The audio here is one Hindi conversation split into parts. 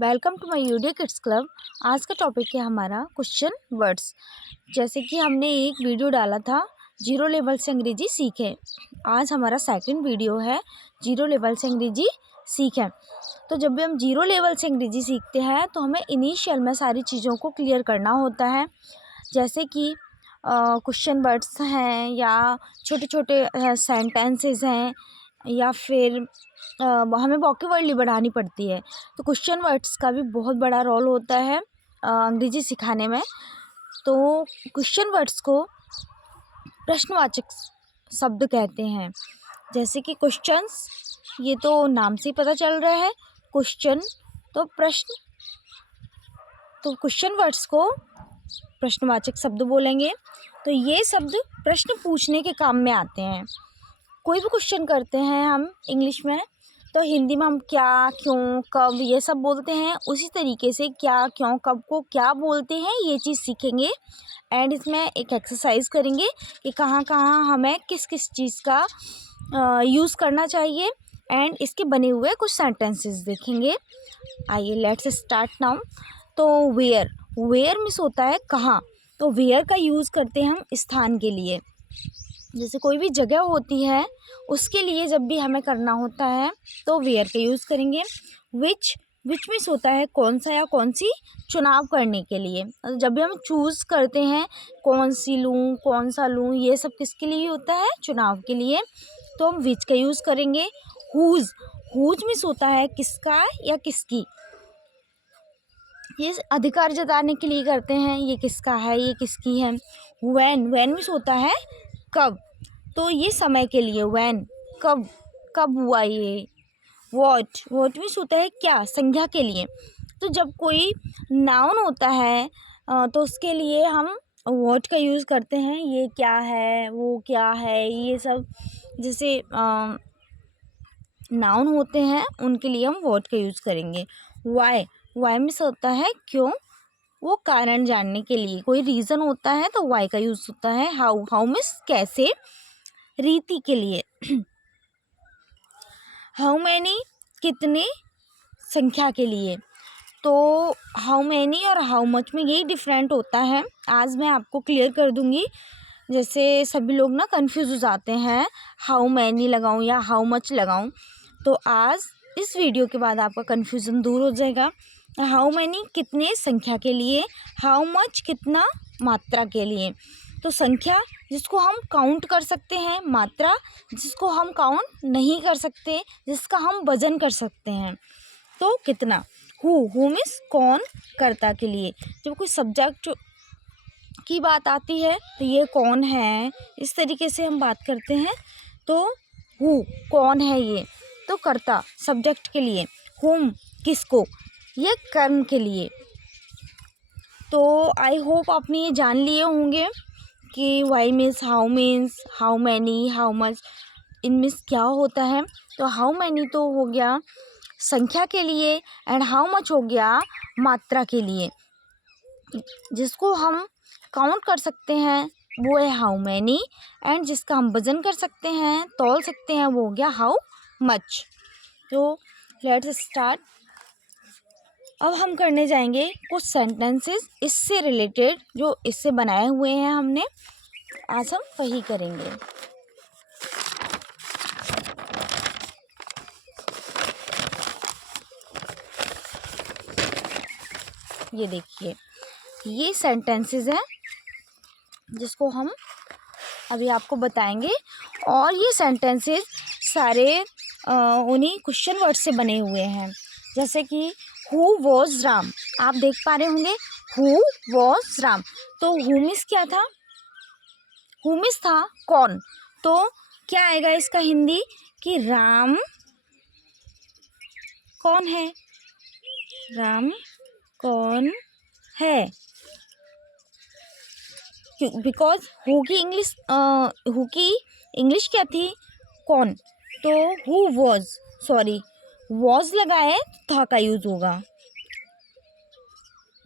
वेलकम टू माय यूडिया किड्स क्लब। आज का टॉपिक है हमारा क्वेश्चन वर्ड्स। जैसे कि हमने एक वीडियो डाला था जीरो लेवल से अंग्रेजी सीखें। आज हमारा सेकंड वीडियो है जीरो लेवल से अंग्रेजी सीखें। तो जब भी हम जीरो लेवल से अंग्रेजी सीखते हैं तो हमें इनिशियल में सारी चीज़ों को क्लियर करना होता है। जैसे कि क्वेश्चन वर्ड्स हैं या छोटे छोटे सेंटेंसेस हैं या फिर हमें वोकेबलरी बढ़ानी पड़ती है। तो क्वेश्चन वर्ड्स का भी बहुत बड़ा रोल होता है अंग्रेजी सिखाने में। तो क्वेश्चन वर्ड्स को प्रश्नवाचक शब्द कहते हैं। जैसे कि क्वेश्चंस, ये तो नाम से ही पता चल रहा है, क्वेश्चन तो प्रश्न। तो क्वेश्चन वर्ड्स को प्रश्नवाचक शब्द बोलेंगे। तो ये शब्द प्रश्न पूछने के काम में आते हैं। कोई भी क्वेश्चन करते हैं हम इंग्लिश में तो हिंदी में हम क्या, क्यों, कब ये सब बोलते हैं। उसी तरीके से क्या, क्यों, कब को क्या बोलते हैं ये चीज़ सीखेंगे। एंड इसमें एक एक्सरसाइज करेंगे कि कहाँ कहाँ हमें किस किस चीज़ का यूज़ करना चाहिए। एंड इसके बने हुए कुछ सेंटेंसेस देखेंगे। आइए लेट्स स्टार्ट नाउ। तो वेयर, वेयर मीन्स होता है कहाँ। तो वेयर का यूज़ करते हैं हम स्थान के लिए। जैसे कोई भी जगह होती है उसके लिए जब भी हमें करना होता है तो वेयर का यूज़ करेंगे। विच मीन्स होता है कौन सा या कौन सी, चुनाव करने के लिए। जब भी हम चूज़ करते हैं कौन सी लूँ, कौन सा लूँ, ये सब किसके लिए होता है, चुनाव के लिए। तो हम विच का यूज़ करेंगे। हुज मीन्स होता है किसका या किसकी, ये अधिकार जताने के लिए करते हैं, ये किसका है, ये किसकी है। व्हेन मीन्स होता है कब, तो ये समय के लिए। व्हेन कब, कब हुआ ये। व्हाट मीन्स होता है क्या, संज्ञा के लिए। तो जब कोई नाउन होता है तो उसके लिए हम व्हाट का यूज़ करते हैं। ये क्या है, वो क्या है, ये सब जैसे नाउन होते हैं उनके लिए हम व्हाट का यूज़ करेंगे। वाई मीन्स होता है क्यों, वो कारण जानने के लिए, कोई रीज़न होता है तो वाई का यूज़ होता है। हाउ मीन्स कैसे, रीति के लिए। हाउ मैनी कितने, संख्या के लिए। तो हाउ मैनी और हाउ मच में यही डिफरेंट होता है। आज मैं आपको क्लियर कर दूंगी। जैसे सभी लोग ना कंफ्यूज हो जाते हैं, हाउ मैनी लगाऊं या हाउ मच लगाऊं। तो आज इस वीडियो के बाद आपका कन्फ्यूज़न दूर हो जाएगा। हाउ मैनी कितने, संख्या के लिए। हाउ मच कितना, मात्रा के लिए। तो संख्या जिसको हम काउंट कर सकते हैं, मात्रा जिसको हम काउंट नहीं कर सकते, जिसका हम वजन कर सकते हैं। तो कितना। हु मीन्स कौन, कर्ता के लिए। जब कोई सब्जेक्ट की बात आती है तो ये कौन है, इस तरीके से हम बात करते हैं। तो हु कौन है ये, तो कर्ता सब्जेक्ट के लिए। हुम किसको, ये कर्म के लिए। तो आई होप आपने ये जान लिए होंगे कि why means, how many, how much, इनमें क्या होता है। तो हाउ मैनी तो हो गया संख्या के लिए एंड हाउ मच हो गया मात्रा के लिए। जिसको हम काउंट कर सकते हैं वो है हाउ मैनी, एंड जिसका हम वजन कर सकते हैं, तौल सकते हैं, वो हो गया हाउ मच। तो लेट्स स्टार्ट। अब हम करने जाएंगे कुछ सेंटेंसेस इससे रिलेटेड, जो इससे बनाए हुए हैं हमने। आज हम वही करेंगे। ये देखिए, ये सेंटेंसेस हैं जिसको हम अभी आपको बताएंगे। और ये सेंटेंसेस सारे उन्हीं क्वेश्चन वर्ड से बने हुए हैं। जैसे कि हु वॉज राम, आप देख पा रहे होंगे हु वॉज राम। तो हु मीन्स क्या था, हु मीन्स था कौन। तो क्या आएगा इसका हिंदी कि राम कौन है, राम कौन है। बिकॉज हु की इंग्लिश क्या थी, कौन। तो हु वॉज, सॉरी वॉज लगाए था का यूज होगा,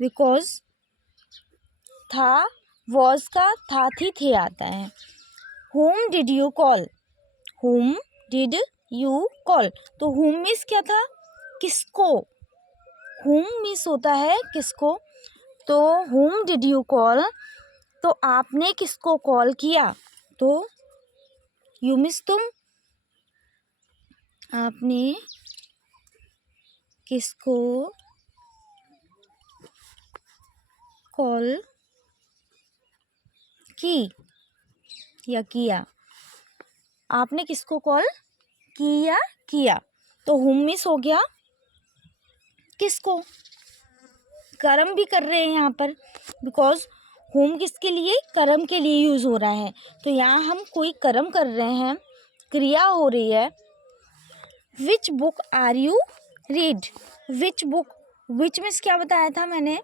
बिकॉज था, वॉज का था थी थे आता है। whom did you call, whom did you call. तो whom मीन्स क्या था, किसको, whom मिस होता है किसको, तो whom did you call, तो आपने किसको कॉल किया, तो you miss तुम, आपने किसको कॉल की या किया, आपने किसको कॉल किया किया, तो whom मिस हो गया किसको, कर्म भी कर रहे हैं यहाँ पर, बिकॉज होम किसके लिए, कर्म के लिए यूज़ हो रहा है, तो यहाँ हम कोई कर्म कर रहे हैं, क्रिया हो रही है। Which book are you read, which book, which means क्या बताया था मैंने,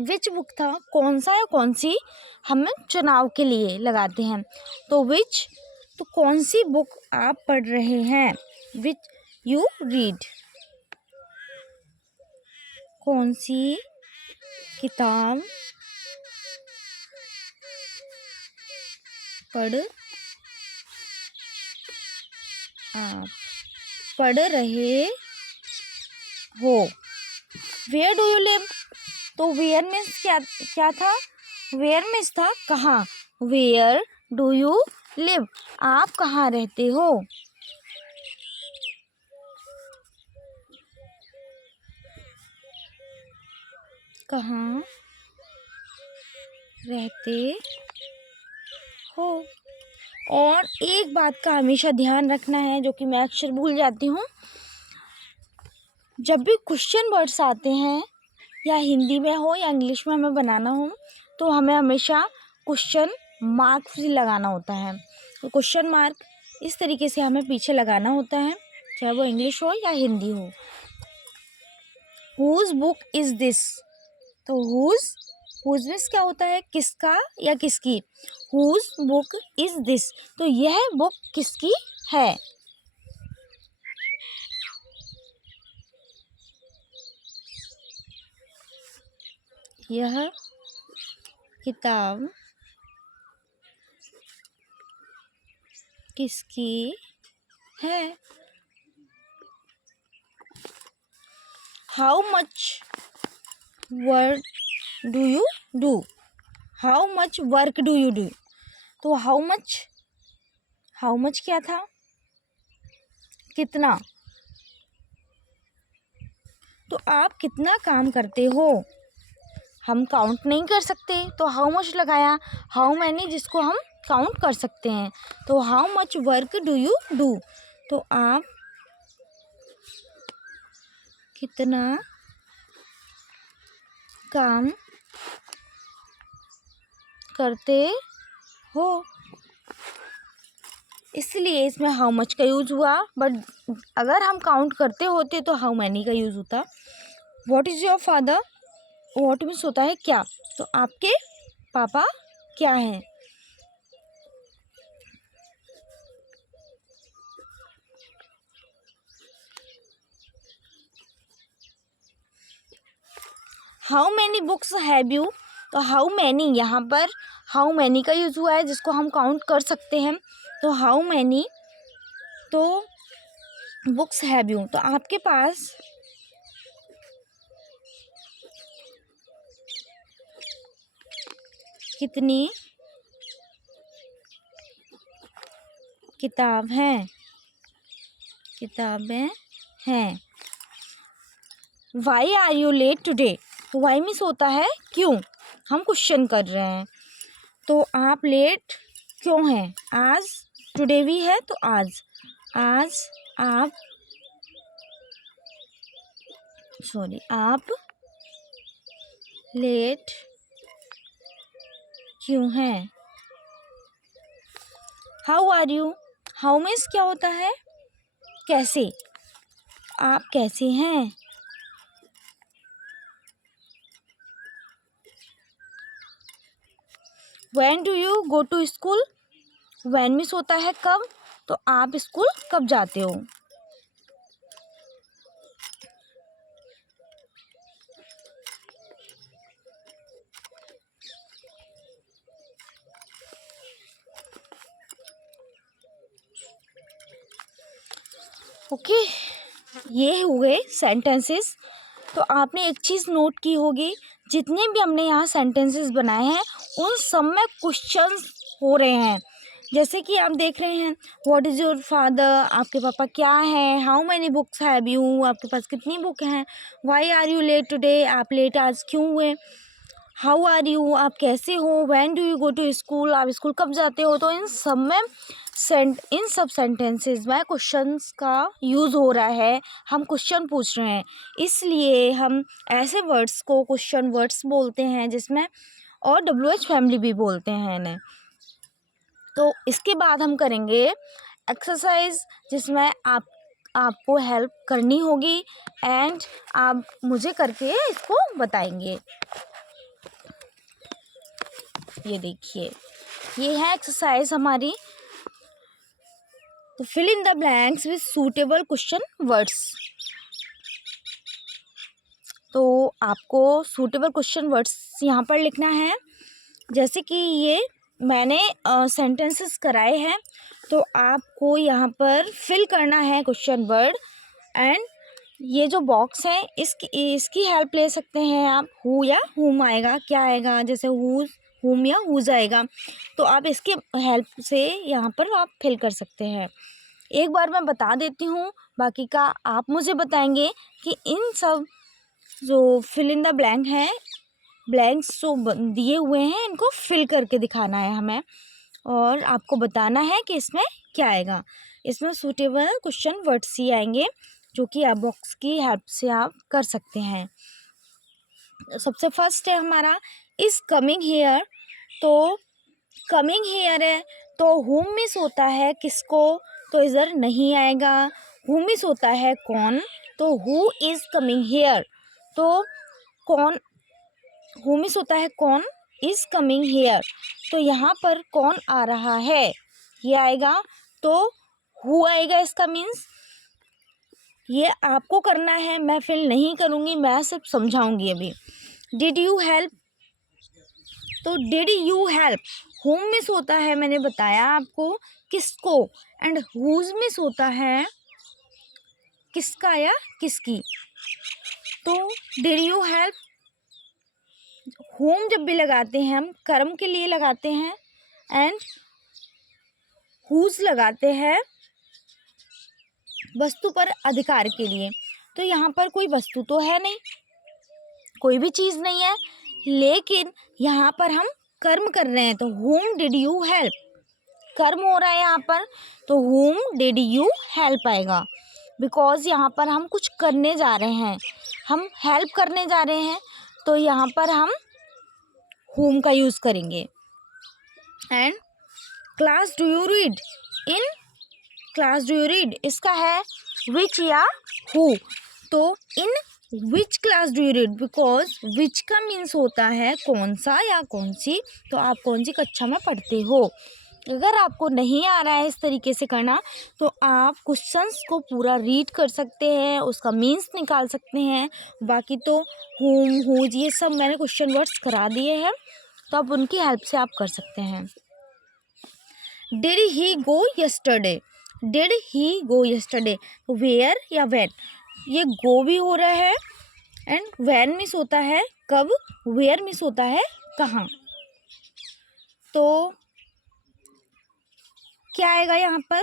विच बुक था कौन सा या कौन सी, हम चुनाव के लिए लगाते हैं, तो विच, तो कौन सी बुक आप पढ़ रहे हैं, विच यू रीड, कौन सी किताब आप पढ़ रहे हो। वेयर डू यू लिव, तो वेयर मीन्स क्या क्या था, वेयर मीन्स था कहाँ, वेयर डू यू लिव, आप कहाँ रहते हो, कहाँ रहते हो। और एक बात का हमेशा ध्यान रखना है, जो कि मैं अक्सर भूल जाती हूँ, जब भी क्वेश्चन वर्ड्स आते हैं, या हिंदी में हो या इंग्लिश में हमें बनाना हो, तो हमें हमेशा क्वेश्चन मार्क भी लगाना होता है, तो क्वेश्चन मार्क इस तरीके से हमें पीछे लगाना होता है, चाहे वो इंग्लिश हो या हिंदी हो। हुज बुक इज़ दिस, तो हुज मीन्स क्या होता है, किसका या किसकी, हुज बुक इज दिस, तो यह बुक किसकी है, यह किताब किसकी है। How much work do you do, how much work do you do, तो हाउ मच क्या था, कितना, तो आप कितना काम करते हो, हम काउंट नहीं कर सकते, तो हाउ मच लगाया, हाउ मैनी जिसको हम काउंट कर सकते हैं, तो how much work do you do, तो आप कितना काम करते हो, इसलिए इसमें हाउ मच का यूज़ हुआ, बट अगर हम काउंट करते होते तो हाउ मैनी का यूज़ होता। What is your father, what means होता है क्या, तो आपके पापा क्या हैं। How many books have you, तो हाउ मैनी, यहाँ पर हाउ मैनी का यूज़ हुआ है जिसको हम काउंट कर सकते हैं, तो हाउ मैनी, तो बुक्स हैव यू, तो आपके पास कितनी किताबें हैं। Why are you late today, तो वाई मीन्स होता है क्यों, हम क्वेश्चन कर रहे हैं, तो आप लेट क्यों हैं, आज टुडे भी है तो आज आप लेट क्यों हैं। How are you, how means क्या होता है कैसे, आप कैसे हैं। When do you go to school, when means होता है कब, तो आप स्कूल कब जाते हो। ओके, ये हुए सेंटेंसेस। तो आपने एक चीज़ नोट की होगी, जितने भी हमने यहाँ सेंटेंसेस बनाए हैं उन सब में क्वेश्चंस हो रहे हैं। जैसे कि आप देख रहे हैं, व्हाट इज़ योर फादर, आपके पापा क्या हैं, how many books have you, आपके पास कितनी बुक हैं, why are you late today, आप लेट आज क्यों हुए, हाउ आर यू, आप कैसे हो, when do you go to school, आप स्कूल कब जाते हो। तो इन सब में इन सब सेंटेंसेस में क्वेश्चंस का यूज़ हो रहा है, हम क्वेश्चन पूछ रहे हैं, इसलिए हम ऐसे वर्ड्स को क्वेश्चन वर्ड्स बोलते हैं, जिसमें और WH फैमिली भी बोलते हैं इन्हें। तो इसके बाद हम करेंगे एक्सरसाइज, जिसमें आपको हेल्प करनी होगी एंड आप मुझे करके इसको बताएंगे। ये देखिए, ये है एक्सरसाइज हमारी। तो fill in the blanks with suitable question words. तो आपको सूटेबल क्वेश्चन वर्ड्स यहाँ पर लिखना है। जैसे कि ये मैंने सेंटेंसेस कराए हैं, तो आपको यहाँ पर फिल करना है क्वेश्चन वर्ड। एंड ये जो बॉक्स है इसकी हेल्प ले सकते हैं आप। हु या हुम आएगा, क्या आएगा, जैसे हुम या हुज आएगा, तो आप इसके हेल्प से यहाँ पर आप फिल कर सकते हैं। एक बार मैं बता देती हूँ, बाकी का आप मुझे बताएंगे कि इन सब जो फिल इन द ब्लैंक है, ब्लैंक्स जो दिए हुए हैं, इनको फिल करके दिखाना है हमें, और आपको बताना है कि इसमें क्या आएगा। इसमें सूटेबल क्वेश्चन वर्ड्स ही आएंगे, जो कि आप बॉक्स की हेल्प से आप कर सकते हैं। सबसे फर्स्ट है हमारा इज कमिंग हेयर। तो कमिंग हेयर है, तो हुम मिस होता है किसको, तो इधर नहीं आएगा। हु मिस होता है कौन, तो हु इज कमिंग हेयर। तो कौन, हु मिस होता है कौन इज कमिंग हेयर, तो यहाँ पर कौन आ रहा है ये आएगा, तो हु आएगा। इसका मीन्स ये आपको करना है, मैं फिल नहीं करूँगी, मैं सिर्फ समझाऊंगी अभी। डिड यू हेल्प, तो डिड यू हेल्प, हुम मिस होता है, मैंने बताया आपको किसको, एंड हुज मिस होता है किसका या किसकी। तो डिड यू हेल्प, होम जब भी लगाते हैं हम कर्म के लिए लगाते हैं, एंड हुज लगाते हैं वस्तु पर अधिकार के लिए। तो यहाँ पर कोई वस्तु तो है नहीं, कोई भी चीज़ नहीं है, लेकिन यहाँ पर हम कर्म कर रहे हैं, तो होम डिड यू हेल्प, कर्म हो रहा है यहाँ पर, तो होम डिड यू हेल्प आएगा। बिकॉज यहाँ पर हम कुछ करने जा रहे हैं, हम हेल्प करने जा रहे हैं, तो यहाँ पर हम होम का यूज़ करेंगे। And class do you read, in class do you read इसका है विच या हु, तो in which class do you read, because which का मीन्स होता है कौन सा या कौन सी, तो आप कौन सी कक्षा में पढ़ते हो। अगर आपको नहीं आ रहा है इस तरीके से करना, तो आप क्वेश्चंस को पूरा रीड कर सकते हैं, उसका मीन्स निकाल सकते हैं। बाकी तो हुम हुज ये सब मैंने क्वेश्चन वर्ड्स करा दिए हैं, तो आप उनकी हेल्प से आप कर सकते हैं। Did he go yesterday, did he go yesterday, where या व्हेन, ये गो भी हो रहा है, एंड व्हेन मिस होता है कब, वेयर मिस होता है कहाँ। तो क्या आएगा यहाँ पर,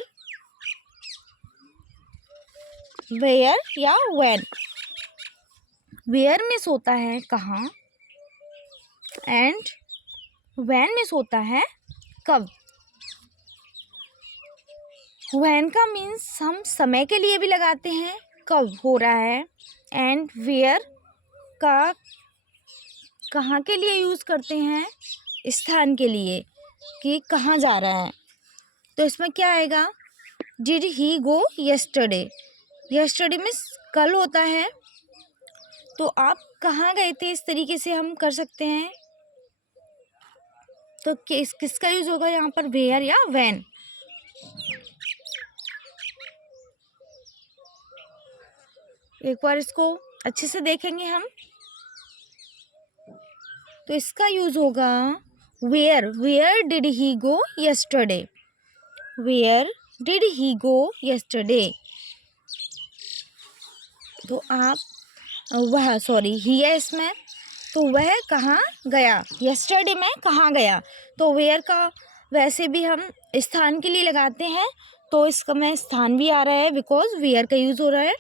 वेयर या व्हेन। वेयर मिस होता है कहाँ, एंड व्हेन मिस होता है कब। व्हेन का मीन्स हम समय के लिए भी लगाते हैं, कब हो रहा है, एंड वेयर का कहाँ के लिए यूज़ करते हैं, स्थान के लिए, कि कहाँ जा रहा है। तो इसमें क्या आएगा, did he go yesterday, yesterday means कल होता है, तो आप कहाँ गए थे, इस तरीके से हम कर सकते हैं। तो किसका यूज होगा यहाँ पर, वेयर या व्हेन। एक बार इसको अच्छे से देखेंगे हम, तो इसका यूज होगा where, where did he go yesterday, where did he go yesterday. तो आप वह सॉरी ही है इसमें, तो वह कहाँ गया। यस्टरडे में कहाँ गया, तो वेयर का वैसे भी हम स्थान के लिए लगाते हैं, तो इसका में स्थान भी आ रहा है बिकॉज वेयर का यूज़ हो रहा है।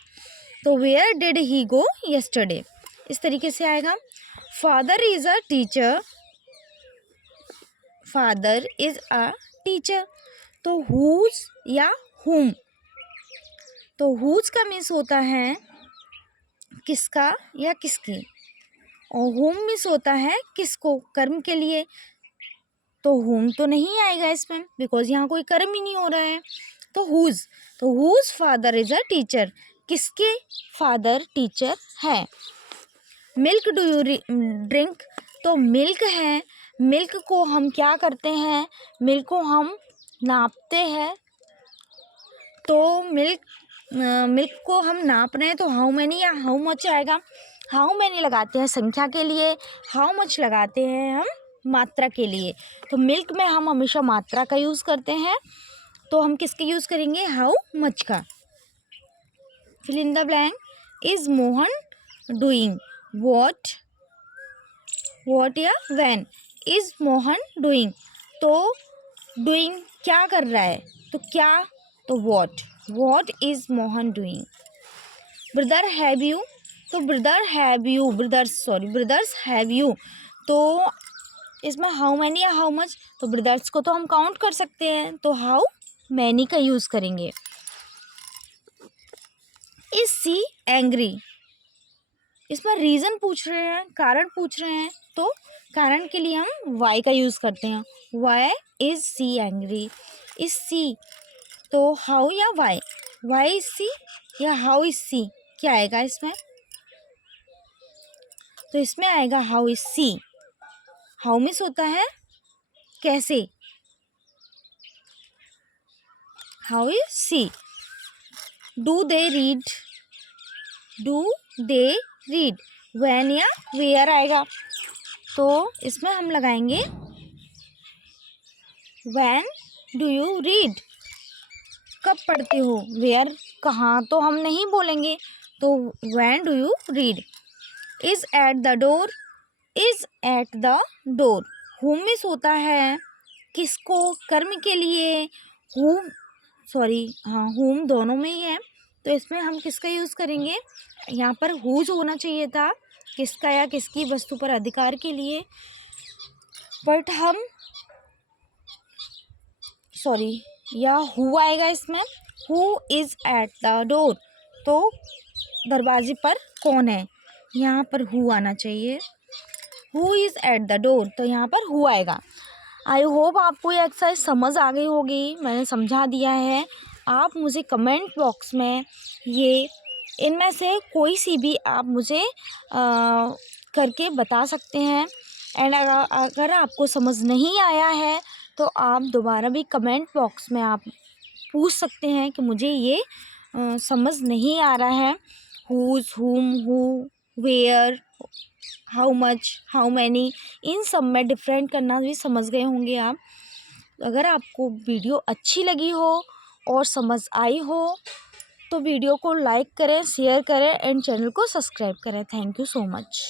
तो where did he go yesterday, इस तरीके से आएगा। Father is a teacher, father is a teacher, तो हुज या हुम, तो हुज का मीन्स होता है किसका या किसकी, और हुम मीन्स होता है किसको, कर्म के लिए। तो हुम तो नहीं आएगा इसमें बिकॉज यहाँ कोई कर्म ही नहीं हो रहा है। तो whose father is a teacher, किसके फादर टीचर है। मिल्क डू यू ड्रिंक, तो मिल्क है, मिल्क को हम क्या करते हैं, मिल्क को हम नापते हैं, तो मिल्क को हम नाप रहे हैं तो हाउ मैनी या हाउ मच आएगा। हाउ मैनी लगाते हैं संख्या के लिए, हाउ मच लगाते हैं हम मात्रा के लिए। तो मिल्क में हम हमेशा मात्रा का यूज़ करते हैं, तो हम किसके यूज़ करेंगे, हाउ मच का। Fill in the blank. Is Mohan doing what या व्हेन। इज़ मोहन डूइंग, तो डूइंग क्या कर रहा है, तो क्या, तो what is Mohan doing. Brother have you, तो ब्रदर्स हैव यू, तो इसमें हाउ मैनी या हाउ मच, तो ब्रदर्स को तो हम काउंट कर सकते हैं, तो हाउ मैनी का यूज़ करेंगे। इज सी एंग्री, इसमें रीज़न पूछ रहे हैं, कारण पूछ रहे हैं, तो कारण के लिए हम वाई का यूज़ करते हैं। Why is she angry. Is she, तो हाउ या वाई इज सी या हाउ इज सी, क्या आएगा इसमें, तो इसमें आएगा how is she. How miss होता है कैसे, how is she. Do they read, when या वेयर आएगा, तो इसमें हम लगाएंगे व्हेन डू यू रीड, कब पढ़ते हो। वेयर कहाँ तो हम नहीं बोलेंगे, तो when do you read. Is at the door, हुम मिस होता है किसको, कर्म के लिए। हुम हुम दोनों में ही है, तो इसमें हम किसका यूज़ करेंगे, यहाँ पर हुज होना चाहिए था, किसका या किसकी वस्तु पर अधिकार के लिए, बट हम या हु आएगा इसमें। Who is at the door, तो दरवाजे पर कौन है, यहाँ पर हु आना चाहिए। Who is at the door, तो यहाँ पर हु आएगा। आई होप आपको ये एक्सरसाइज समझ आ गई होगी, मैंने समझा दिया है। आप मुझे कमेंट बॉक्स में ये इनमें से कोई सी भी आप मुझे करके बता सकते हैं। एंड अगर आपको समझ नहीं आया है तो आप दोबारा भी कमेंट बॉक्स में आप पूछ सकते हैं कि मुझे ये समझ नहीं आ रहा है। Whose, whom, who, where, how much, how many, इन सब में डिफरेंट करना भी समझ गए होंगे आप। अगर आपको वीडियो अच्छी लगी हो और समझ आई हो तो वीडियो को लाइक करें, शेयर करें एंड चैनल को सब्सक्राइब करें। Thank you so much.